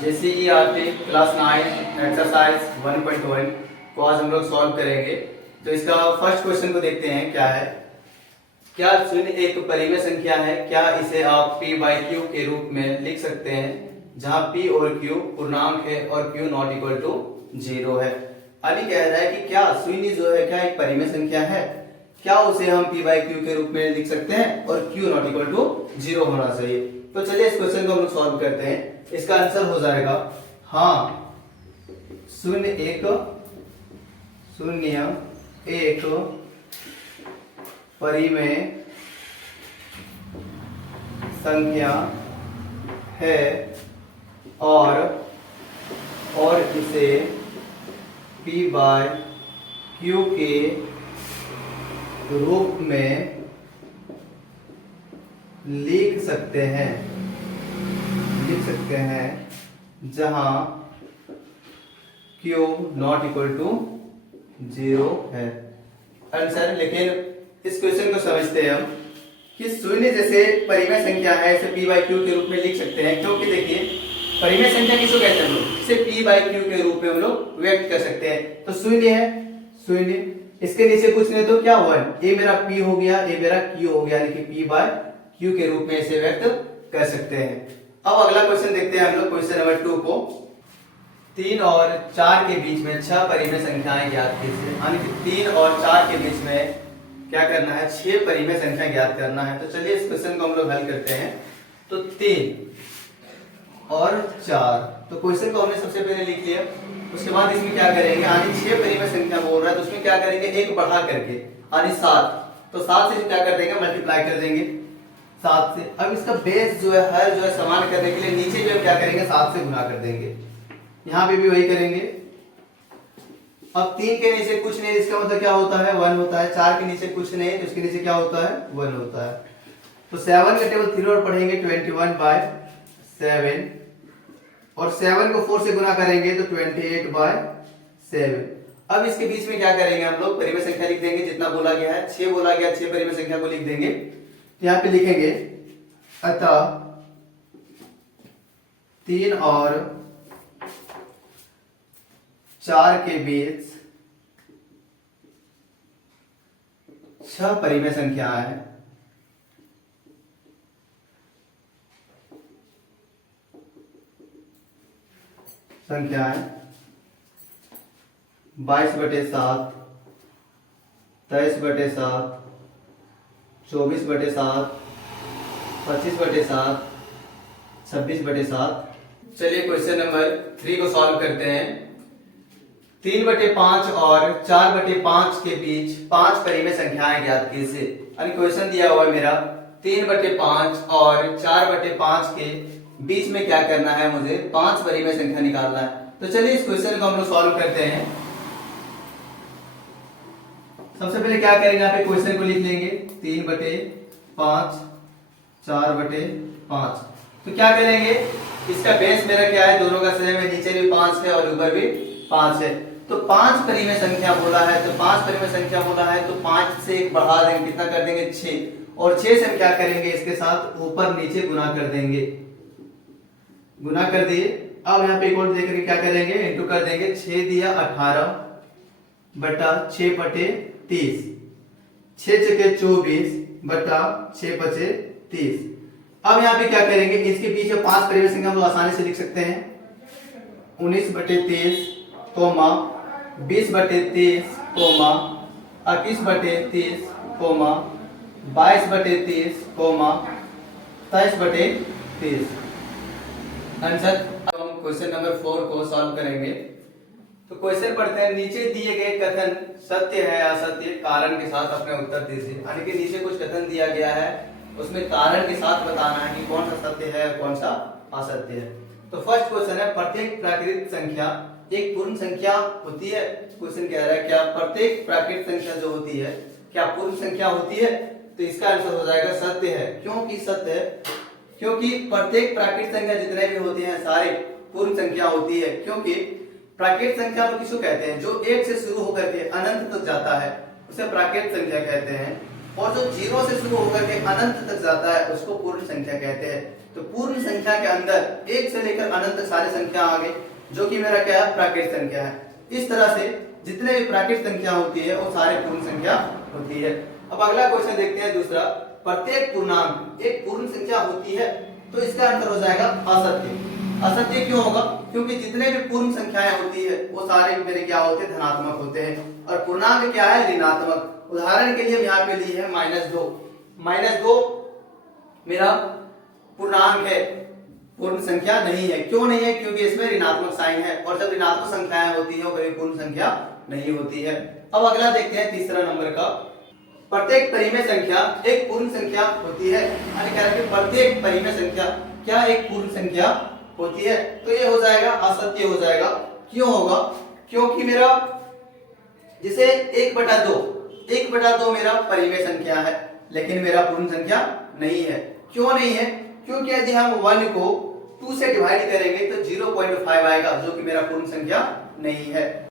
जैसे कि आपके क्लास 9 एक्सरसाइज 1.1 को आज हम लोग सॉल्व करेंगे। तो इसका फर्स्ट क्वेश्चन को देखते हैं क्या है। क्या शून्य एक परिमेय संख्या है? क्या इसे आप p बाई क्यू के रूप में लिख सकते हैं, जहां p और q पूर्णांक है और q नॉट इक्वल टू 0 है। अभी कह रहा है कि क्या शून्य जो है क्या एक परिमेय संख्या है, क्या उसे हम p बाई क्यू के रूप में लिख सकते हैं और q नॉट इक्वल टू 0 होना चाहिए। तो चलिए इस क्वेश्चन को हम लोग सॉल्व करते हैं। इसका आंसर हो जाएगा हाँ, शून्य एक परिमेय संख्या है और इसे p बाय क्यू के रूप में लिख सकते हैं जहां q नॉट इक्वल टू 0 है। आंसर, लेकिन इस क्वेश्चन को समझते हैं हम कि शून्य जैसे परिमेय संख्या है इसे p बाई क्यू के रूप में लिख सकते हैं, क्योंकि देखिए परिमेय संख्या किसको कहते हैं हम लोग, इसे p बाई क्यू के रूप में हम लोग व्यक्त कर सकते हैं। तो शून्य है, शून्य इसके नीचे कुछ नहीं तो क्या हुआ, ये मेरा p हो गया, ये मेरा q हो गया, यानी कि p बाई क्यू के रूप में इसे व्यक्त कर सकते हैं। अब अगला क्वेश्चन देखते हैं हम लोग, क्वेश्चन नंबर 2 को। 3 और 4 के बीच में 6 परिमेय संख्याएं ज्ञात कीजिए, यानी कि 3 और 4 के बीच में क्या करना है, 6 परिमेय संख्या ज्ञात करना है। तो चलिए इस क्वेश्चन को हम लोग हल करते हैं। तो 3 और 4, तो क्वेश्चन को हमने सबसे पहले लिख लिया। उसके बाद इसमें क्या करेंगे, यानी 6 परिमेय संख्या बोल रहा है तो उसमें क्या करेंगे, एक बढ़ा करके यानी 7, तो 7 से क्या कर देंगे, मल्टीप्लाई कर देंगे 7 से। अब इसका बेस जो है हर जो है समान करने के लिए नीचे जो है क्या करेंगे, 7 से गुना कर देंगे। यहाँ पे भी वही करेंगे। अब 3 के नीचे कुछ नहीं, इसका मतलब क्या होता है, 1 होता है। 4 के नीचे कुछ नहीं तो इसके नीचे क्या होता है, 1 होता है। तो 7 का टेबल 3 और पढ़ेंगे 21 बाय 7, और 7 को 4 से गुना करेंगे तो 28 बाय 7। अब इसके बीच में क्या करेंगे, हम लोग परिमेय संख्या लिख देंगे, जितना बोला गया है 6 बोला गया, 6 परिमेय संख्या को लिख देंगे। यहाँ पे लिखेंगे अतः 3 और 4 के बीच 6 परिमेय संख्याएं संख्याएं 22/7, 23/7, 24/7, 25/7, 26/7। चलिए क्वेश्चन नंबर 3 को सॉल्व करते हैं। 3/5 और 4/5 के बीच 5 परिमेय संख्याएं ज्ञात कीजिए। यानी क्वेश्चन दिया हुआ है मेरा 3/5 और 4/5 के बीच में क्या करना है, मुझे 5 परिमेय संख्या निकालना है। तो चलिए इस क्वेश्चन को हम लोग सॉल्व करते हैं। सबसे पहले क्या करेंगे, यहाँ पे क्वेश्चन को लिख लेंगे 3/5, 4/5। तो क्या करेंगे, इसका बेस मेरा क्या है, दोनों का सेम है, नीचे भी 5 है और ऊपर भी 5 है। तो 5 परिमेय संख्या बोला है, तो 5 परिमेय संख्या बोला है तो 5 से एक बढ़ा देंगे, कितना कर देंगे, 6, और 6 से हम क्या करेंगे, इसके साथ ऊपर नीचे गुना कर देंगे, गुना कर दिए। अब यहाँ पे इक्वल देकर क्या करेंगे, इंटू कर देंगे। 6 दिया 18 बटा 6/30, 6 छके 24 बटा 6/30। अब यहाँ पे क्या करेंगे, इसके पीछे 5 परिमेय संख्या हम लोग आसानी से लिख सकते हैं। 19/23, 20/30, 21/30, 22/30, 23/30। आंसर। अब हम क्वेश्चन नंबर 4 को सॉल्व करेंगे। तो क्वेश्चन पढ़ते हैं, नीचे दिए गए कथन सत्य है या असत्य, कारण के साथ अपने उत्तर दीजिए। यानी कि नीचे कुछ कथन दिया गया है, उसमें कारण के साथ बताना है कि कौन सा सत्य है कौन सा असत्य है। तो फर्स्ट क्वेश्चन है, प्रत्येक प्राकृत संख्या एक पूर्ण संख्या होती है। क्वेश्चन कह रहा है क्या प्रत्येक प्राकृत संख्या जो होती है क्या पूर्ण संख्या होती है। तो इसका आंसर हो जाएगा सत्य है। क्योंकि सत्य है, क्योंकि प्रत्येक प्राकृत संख्या जितने भी होते हैं सारे पूर्ण संख्या होती है। क्योंकि प्राकृत संख्या लोग किसको कहते हैं, जो 1 से शुरू होकर के अनंत तक जाता है उसे प्राकृत संख्या कहते हैं, और जो 0 से शुरू होकर के अनंत तक जाता है उसको पूर्ण संख्या कहते हैं। तो पूर्ण संख्या के अंदर एक से लेकर अनंत तक सारी संख्या आ गई, जो कि मेरा क्या है, प्राकृत संख्या है। इस तरह से जितने भी प्राकृत संख्या होती है वो सारे पूर्ण संख्या होती है। अब अगला क्वेश्चन देखते हैं दूसरा, प्रत्येक पूर्णांक एक पूर्ण संख्या होती है, तो इसका आंसर हो जाएगा असत्य। असत्य क्यों होगा? क्योंकि जितने भी पूर्ण संख्याएं होती है वो सारे मेरे क्या होते हैं, धनात्मक होते हैं, और पूर्णांक क्या है, ऋणात्मक। उदाहरण के लिए यहाँ पे ली है -2। -2 मेरा पूर्णांक है, पूर्ण संख्या नहीं है। क्यों नहीं है? क्योंकि इसमें ऋणात्मक साइन है, और जब ऋणात्मक संख्याएं होती है वो कभी पूर्ण संख्या नहीं होती है। अब अगला देखते हैं तीसरा नंबर का, प्रत्येक परिमेय संख्या एक पूर्ण संख्या होती है। यानी कह रहे हैं प्रत्येक परिमेय संख्या क्या एक पूर्ण संख्या होती है, तो ये हो जाएगा असत्य हो जाएगा। क्यों होगा? क्योंकि मेरा जैसे 1/2 मेरा परिमेय संख्या है, लेकिन मेरा पूर्ण संख्या नहीं है। क्यों नहीं है? क्योंकि यदि हम 1 को 2 से डिवाइड करेंगे तो 0.5 आएगा, जो कि मेरा पूर्ण संख्या नहीं है।